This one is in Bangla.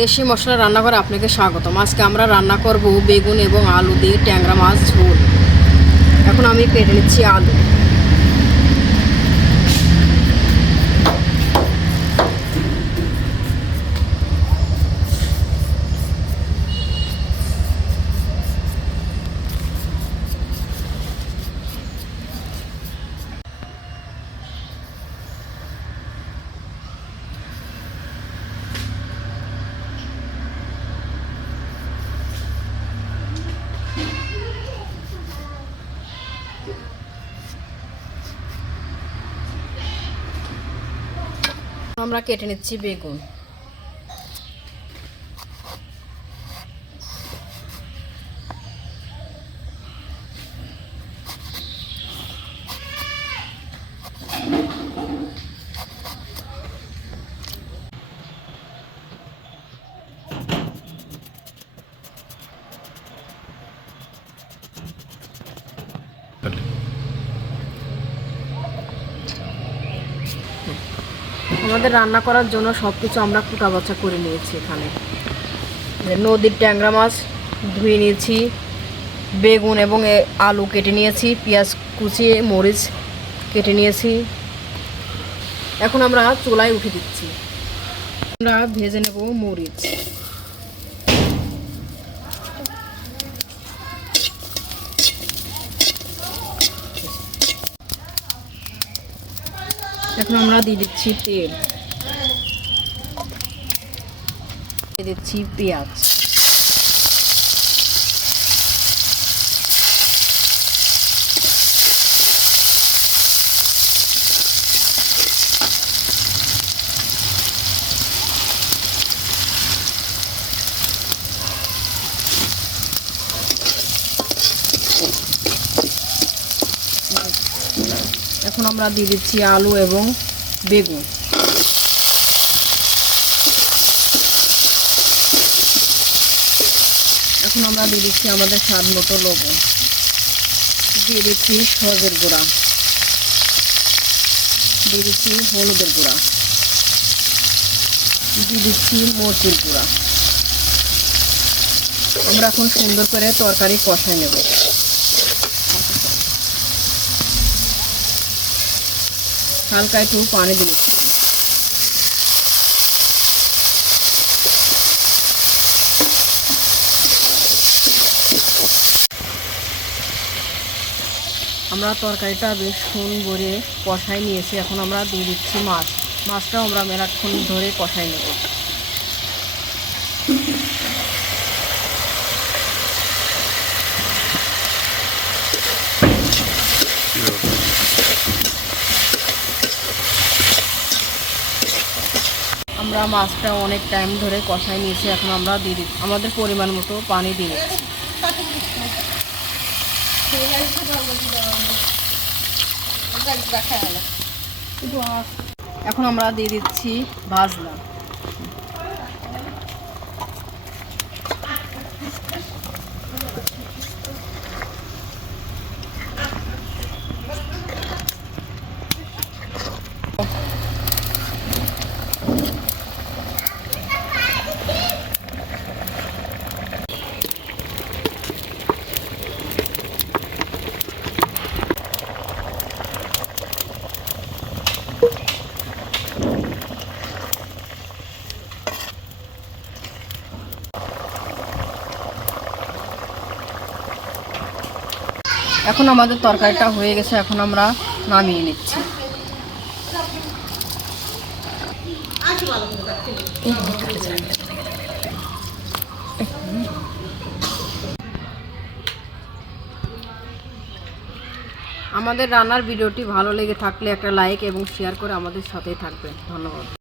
দেশি মশলা রান্নাঘরে আপনাকে স্বাগতম। আজকে আমরা রান্না করব বেগুন এবং আলু দিয়ে ট্যাংরা মাছ ঝোল। এখন আমি কেটে নিচ্ছি আলু। আমরা কেটে নিচ্ছি বেগুন। আমাদের রান্না করার জন্য সব কিছু আমরা কুটা বাছা করে নিয়েছি। এখানে নদীর ট্যাংরা মাছ ধুয়ে নিয়েছি, বেগুন এবং আলু কেটে নিয়েছি, পেঁয়াজ কুচিয়ে মরিচ কেটে নিয়েছি। এখন আমরা চুলায় উঠে দিচ্ছি। আমরা ভেজে নেব মরিচ। এখন আমরা দিয়ে দিচ্ছি তেল, দিয়ে দিচ্ছি পেঁয়াজ, এখন আমরা দিয়ে দিচ্ছি আলু এবং বেগুন। এখন আমরা দিয়ে দিচ্ছি আমাদের স্বাদ মতো লবণ, দিয়ে দিচ্ছি সজের গুঁড়া, দিয়ে দিচ্ছি হলুদের গুঁড়া, দিয়ে দিচ্ছি মরিচের গুঁড়া। আমরা এখন সুন্দর করে তরকারি কষায় নেব। হালকা একটু পানি দিয়ে দিচ্ছি। আমরা তরকারিটা বেশ সুন্দর কষাই নিয়েছি। এখন আমরা দিয়ে দিচ্ছি মাছটাও আমরা মেলাক্ষণ ধরে কষাই নেব। আমরা মাছটা অনেক টাইম ধরে কষাই নিয়েছি। এখন আমরা দিয়ে দিচ্ছি আমাদের পরিমাণ মতো পানি দিয়ে দিচ্ছি। এখন আমরা দিয়ে দিচ্ছি ভাজলা। এখন আমাদের তরকারিটা হয়ে গেছে। এখন আমরা নামিয়ে নিচ্ছি। আমাদের রান্নার ভিডিওটি ভালো লেগে থাকলে একটা লাইক এবং শেয়ার করে আমাদের সাথেই থাকবেন। ধন্যবাদ।